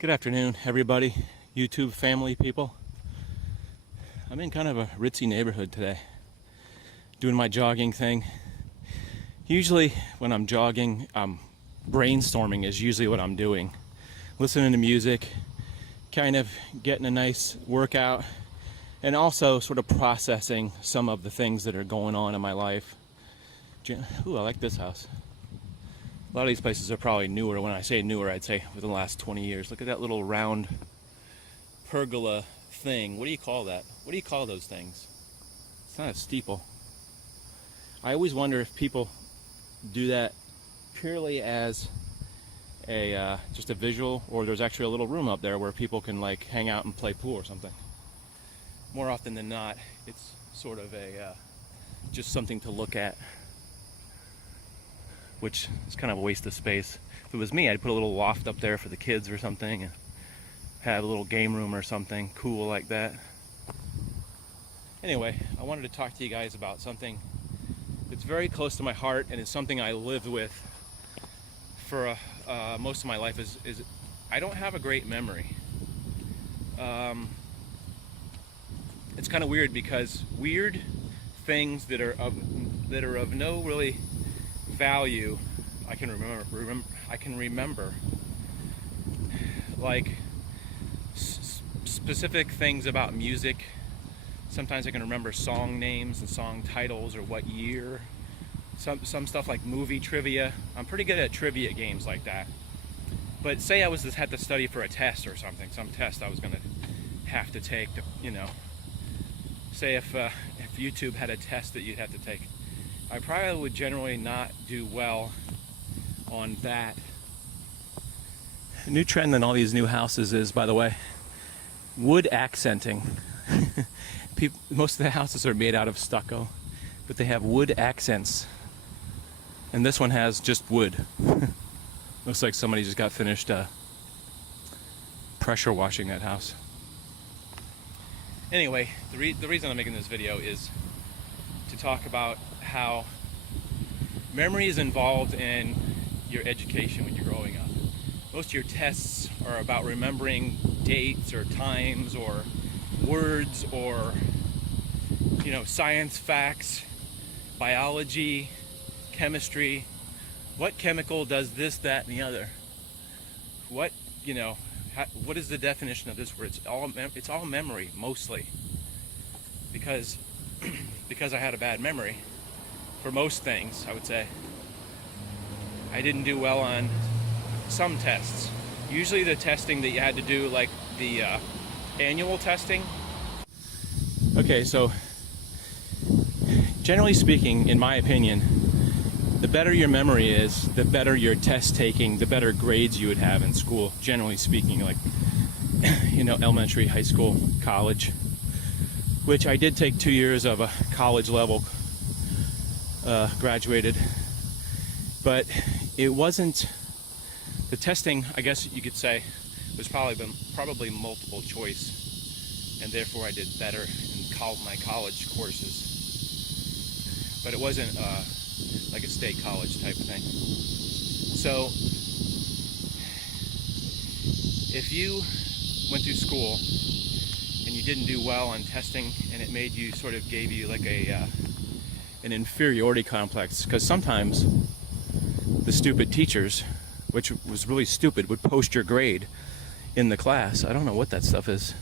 Good afternoon, everybody, YouTube family people. I'm in kind of a ritzy neighborhood today, doing my jogging thing. Usually when I'm jogging, brainstorming is usually what I'm doing. Listening to music, kind of getting a nice workout, and also sort of processing some of the things that are going on in my life. Ooh, I like this house. A lot of these places are probably newer. When I say newer, I'd say within the last 20 years. Look at that little round pergola thing. What do you call that? What do you call those things? It's not a steeple. I always wonder if people do that purely as a just a visual, or there's actually a little room up there where people can like hang out and play pool or something. More often than not, it's sort of a just something to look at, which is kind of a waste of space. If it was me, I'd put a little loft up there for the kids or something and have a little game room or something cool like that. Anyway, I wanted to talk to you guys about something that's very close to my heart, and it's something I lived with for most of my life. Is I don't have a great memory. It's kind of weird because weird things that are of no really value I can remember like specific things about music. Sometimes I can remember song names and song titles or what year. Some stuff like movie trivia. I'm pretty good at trivia games like that. But say I had to study for a test or something, some test I was going to have to take to, say if YouTube had a test that you'd have to take, I probably would generally not do well on that. A new trend in all these new houses is, by the way, wood accenting. Most of the houses are made out of stucco, but they have wood accents. And this one has just wood. Looks like somebody just got finished pressure washing that house. Anyway, the reason I'm making this video is to talk about how memory is involved in your education when you're growing up. Most of your tests are about remembering dates or times or words or science facts, biology, chemistry. What chemical does this, that, and the other? What is the definition of this word? It's all memory mostly, because I had a bad memory for most things. I would say I didn't do well on some tests. Usually the testing that you had to do, like the annual testing. Okay, so generally speaking, in my opinion, the better your memory is, the better your test taking, the better grades you would have in school, generally speaking, like elementary, high school, college, which I did take 2 years of a college level, graduated, but it wasn't, the testing, I guess you could say, was probably multiple choice, and therefore I did better in my college courses, but it wasn't like a state college type of thing. So if you went through school and you didn't do well on testing, and it gave you like an inferiority complex, because sometimes the stupid teachers, which was really stupid, would post your grade in the class. I don't know what that stuff is.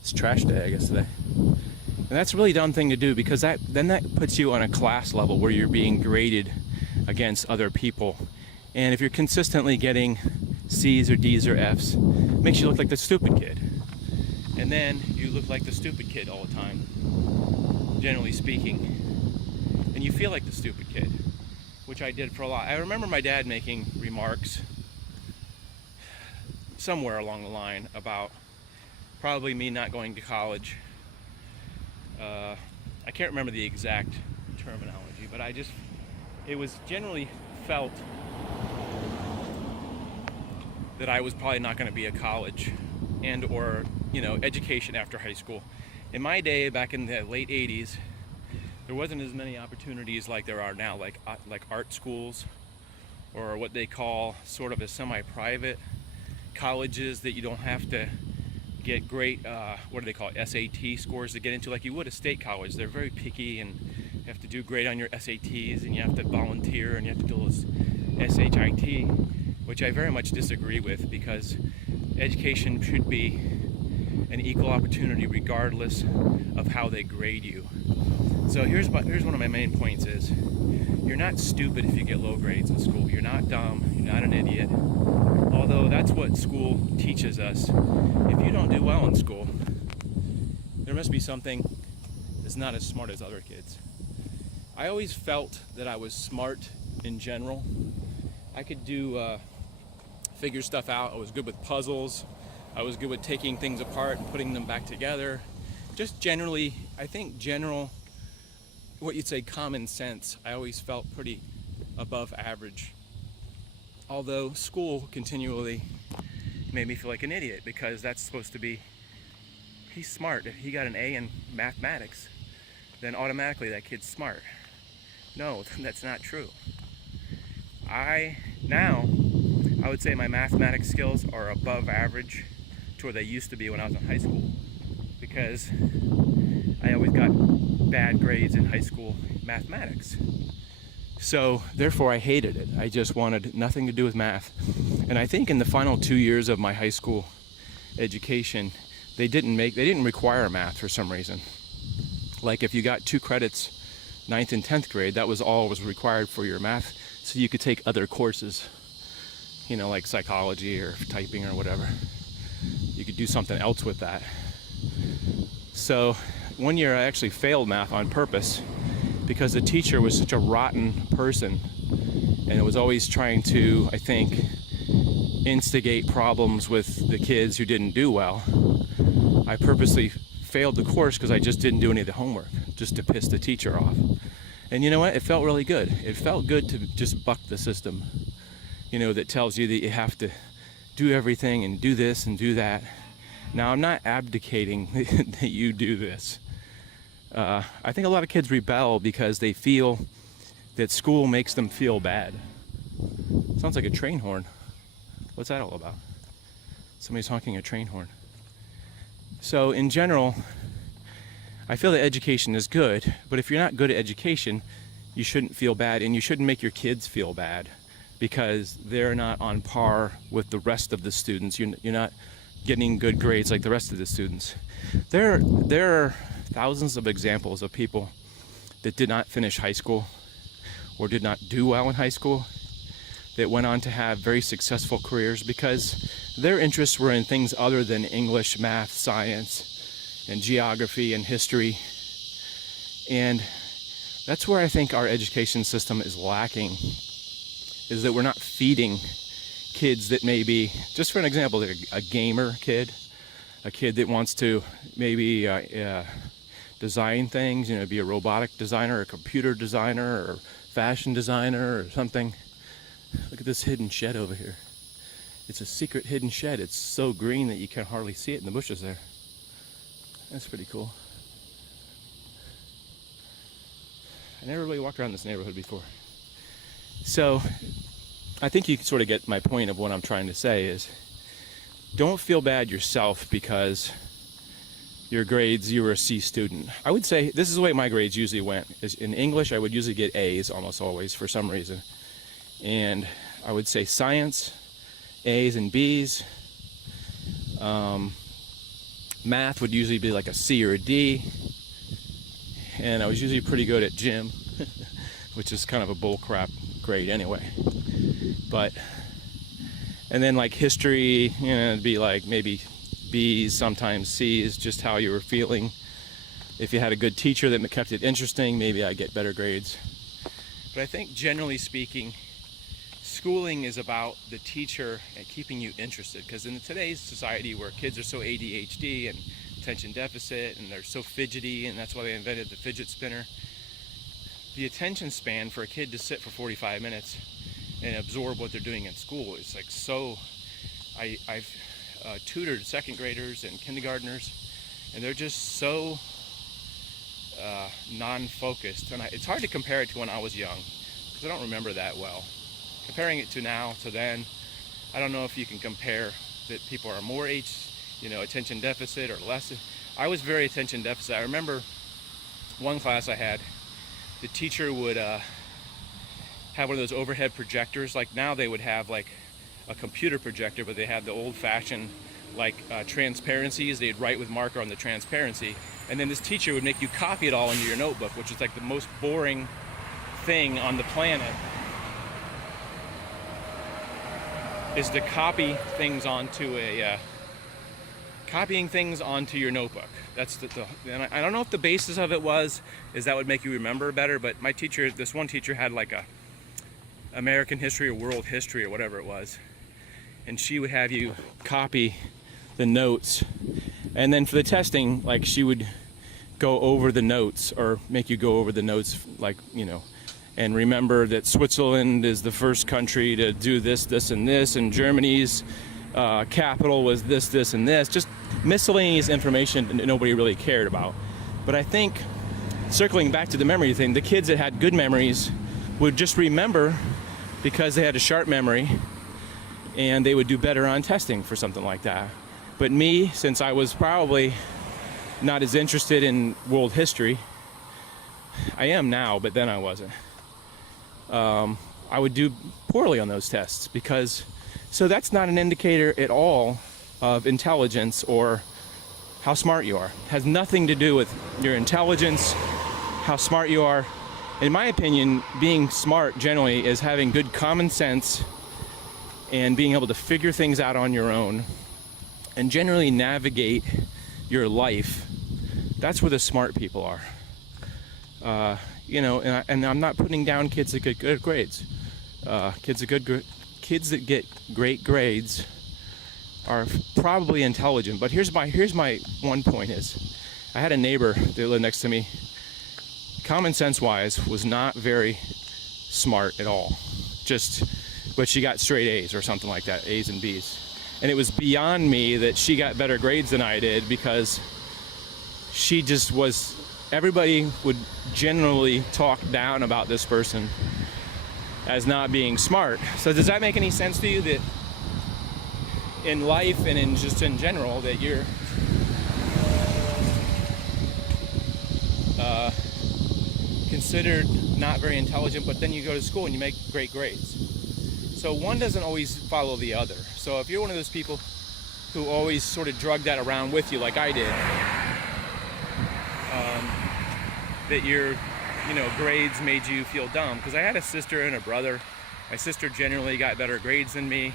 It's trash day, I guess, today. And that's a really dumb thing to do, because that puts you on a class level where you're being graded against other people. And if you're consistently getting C's or D's or F's, it makes you look like the stupid kid. And then you look like the stupid kid all the time, generally speaking. And you feel like the stupid kid, which I did for a lot. I remember my dad making remarks somewhere along the line about probably me not going to college. I can't remember the exact terminology, but it was generally felt that I was probably not going to be a college or education after high school. In my day, back in the late 80s, there wasn't as many opportunities like there are now, like art schools, or what they call sort of a semi-private colleges that you don't have to get great, what do they call it, SAT scores to get into, like you would a state college. They're very picky, and you have to do great on your SATs, and you have to volunteer, and you have to do those SHIT, which I very much disagree with, because education should be an equal opportunity regardless of how they grade you. So here's one of my main points is, you're not stupid if you get low grades in school. You're not dumb, you're not an idiot. Although that's what school teaches us. If you don't do well in school, there must be something that's not as smart as other kids. I always felt that I was smart in general. I could figure stuff out. I was good with puzzles. I was good with taking things apart and putting them back together. Just generally, I think what you'd say common sense, I always felt pretty above average. Although school continually made me feel like an idiot, because that's supposed to be, he's smart. If he got an A in mathematics, then automatically that kid's smart. No, that's not true. I would say my mathematics skills are above average to where they used to be when I was in high school, because I always got bad grades in high school mathematics. So therefore I hated it. I just wanted nothing to do with math. And I think in the final 2 years of my high school education, they didn't require math for some reason. Like if you got 2 credits 9th and 10th grade, that was all was required for your math, so you could take other courses, like psychology or typing or whatever. You could do something else with that. So one year I actually failed math on purpose, because the teacher was such a rotten person, and it was always trying to, I think, instigate problems with the kids who didn't do well. I purposely failed the course because I just didn't do any of the homework, just to piss the teacher off. And you know what? It felt really good. It felt good to just buck the system, that tells you that you have to do everything and do this and do that. Now, I'm not abdicating that you do this. I think a lot of kids rebel because they feel that school makes them feel bad. Sounds like a train horn. What's that all about? Somebody's honking a train horn. So in general, I feel that education is good, but if you're not good at education, you shouldn't feel bad, and you shouldn't make your kids feel bad because they're not on par with the rest of the students. You're not getting good grades like the rest of the students. There are thousands of examples of people that did not finish high school or did not do well in high school that went on to have very successful careers because their interests were in things other than English, math, science, and geography and history. And that's where I think our education system is lacking, is that we're not feeding kids that may be, just for an example, a gamer kid, a kid that wants to maybe design things, be a robotic designer, a computer designer, or fashion designer, or something. Look at this hidden shed over here. It's a secret hidden shed. It's so green that you can hardly see it in the bushes there. That's pretty cool. I never really walked around this neighborhood before. So I think you can sort of get my point of what I'm trying to say is, don't feel bad yourself because your grades, you were a C student. I would say this is the way my grades usually went. Is in English, I would usually get A's almost always for some reason. And I would say science, A's and B's. Math would usually be like a C or a D. And I was usually pretty good at gym, which is kind of a bullcrap grade anyway. And then like history, it'd be like maybe B's, sometimes C's, just how you were feeling. If you had a good teacher that kept it interesting, maybe I'd get better grades. But I think generally speaking, schooling is about the teacher and keeping you interested, because in today's society where kids are so ADHD and attention deficit and they're so fidgety, and that's why they invented the fidget spinner, the attention span for a kid to sit for 45 minutes and absorb what they're doing in school is like so. I've tutored second graders and kindergartners, and they're just so non-focused, and it's hard to compare it to when I was young because I don't remember that well. Comparing it to now to then, I don't know if you can compare that people are more attention deficit or less. I was very attention deficit. I remember one class I had, the teacher would have one of those overhead projectors. Like now they would have like a computer projector, but they had the old-fashioned transparencies. They'd write with marker on the transparency, and then this teacher would make you copy it all into your notebook, which is like the most boring thing on the planet, is to copying things onto your notebook. That's and I don't know if the basis of it is that would make you remember better, but my teacher, this one teacher, had like a American history or world history or whatever it was, and she would have you copy the notes, and then for the testing, like, she would go over the notes, or make you go over the notes, and remember that Switzerland is the first country to do this, this, and this, and Germany's capital was this, this, and this. Just miscellaneous information that nobody really cared about. But I think, circling back to the memory thing, the kids that had good memories would just remember because they had a sharp memory, and they would do better on testing for something like that. But me, since I was probably not as interested in world history, I am now, but then I wasn't. I would do poorly on those tests so that's not an indicator at all of intelligence or how smart you are. It has nothing to do with your intelligence, how smart you are. In my opinion, being smart generally is having good common sense and being able to figure things out on your own and generally navigate your life. That's where the smart people are. And I'm not putting down kids that get good grades. Kids that get great grades are probably intelligent. But here's my one point is, I had a neighbor that lived next to me. Common sense wise, was not very smart at all. But she got straight A's or something like that, A's and B's. And it was beyond me that she got better grades than I did, because she just was. Everybody would generally talk down about this person as not being smart. So does that make any sense to you, that in life and in general, that you're considered not very intelligent, but then you go to school and you make great grades? So one doesn't always follow the other. So if you're one of those people who always sort of drug that around with you, like I did, that your grades made you feel dumb, because I had a sister and a brother. My sister generally got better grades than me,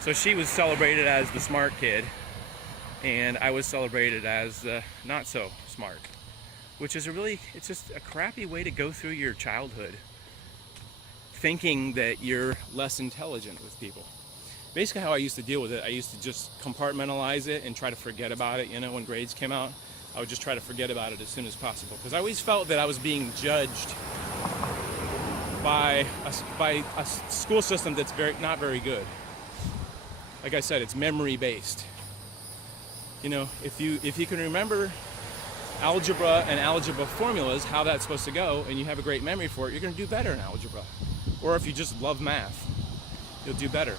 so she was celebrated as the smart kid, and I was celebrated as the not so smart, which is it's just a crappy way to go through your childhood, thinking that you're less intelligent with people. Basically how I used to deal with it, I used to just compartmentalize it and try to forget about it. When grades came out, I would just try to forget about it as soon as possible, because I always felt that I was being judged by a school system that's not very good. Like I said, it's memory based. If you can remember algebra and algebra formulas, how that's supposed to go, and you have a great memory for it, you're going to do better in algebra. Or if you just love math, you'll do better.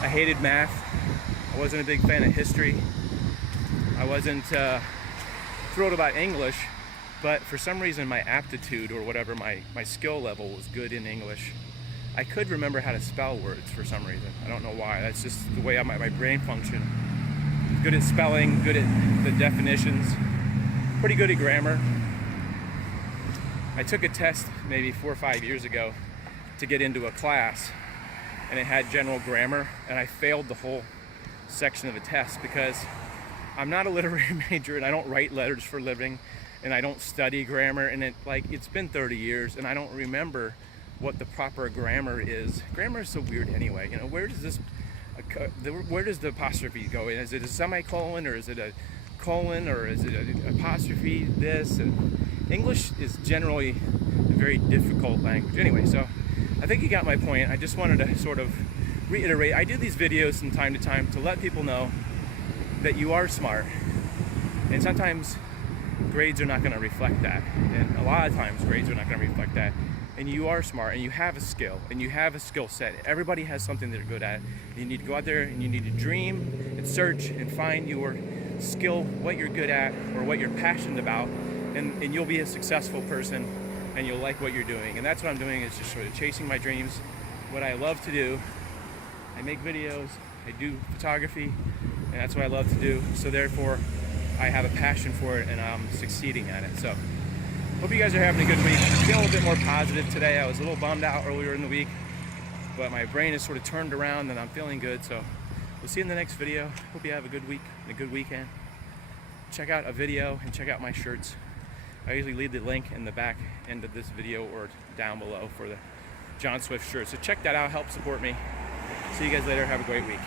I hated math. I wasn't a big fan of history. I wasn't thrilled about English, but for some reason my aptitude, or whatever, my skill level was good in English. I could remember how to spell words for some reason. I don't know why. That's just the way my brain functioned. Good at spelling, good at the definitions, pretty good at grammar. I took a test maybe 4 or 5 years ago to get into a class, and it had general grammar, and I failed the whole section of the test because I'm not a literary major, and I don't write letters for a living, and I don't study grammar, and it's been 30 years, and I don't remember what the proper grammar is. Grammar is so weird anyway. Where does the apostrophe go? Is it a semicolon, or is it a colon, or is it an apostrophe this? And English is generally a very difficult language. Anyway, so I think you got my point. I just wanted to sort of reiterate. I do these videos from time to time to let people know that you are smart, and sometimes grades are not going to reflect that, and a lot of times grades are not going to reflect that. and you are smart and you have a skill and you have a skill set. Everybody has something they're good at. You need to go out there and you need to dream and search and find your skill, what you're good at or what you're passionate about, and you'll be a successful person and you'll like what you're doing. And that's what I'm doing, is just sort of chasing my dreams, what I love to do. I make videos, I do photography, and that's what I love to do. So therefore, I have a passion for it and I'm succeeding at it. So hope you guys are having a good week. I'm feeling a little bit more positive today. I was a little bummed out earlier in the week, but my brain is sort of turned around and I'm feeling good. So we'll see you in the next video. Hope you have a good week and a good weekend. Check out a video and check out my shirts. I usually leave the link in the back end of this video or down below for the John Swift shirt. So check that out, help support me. See you guys later, have a great week.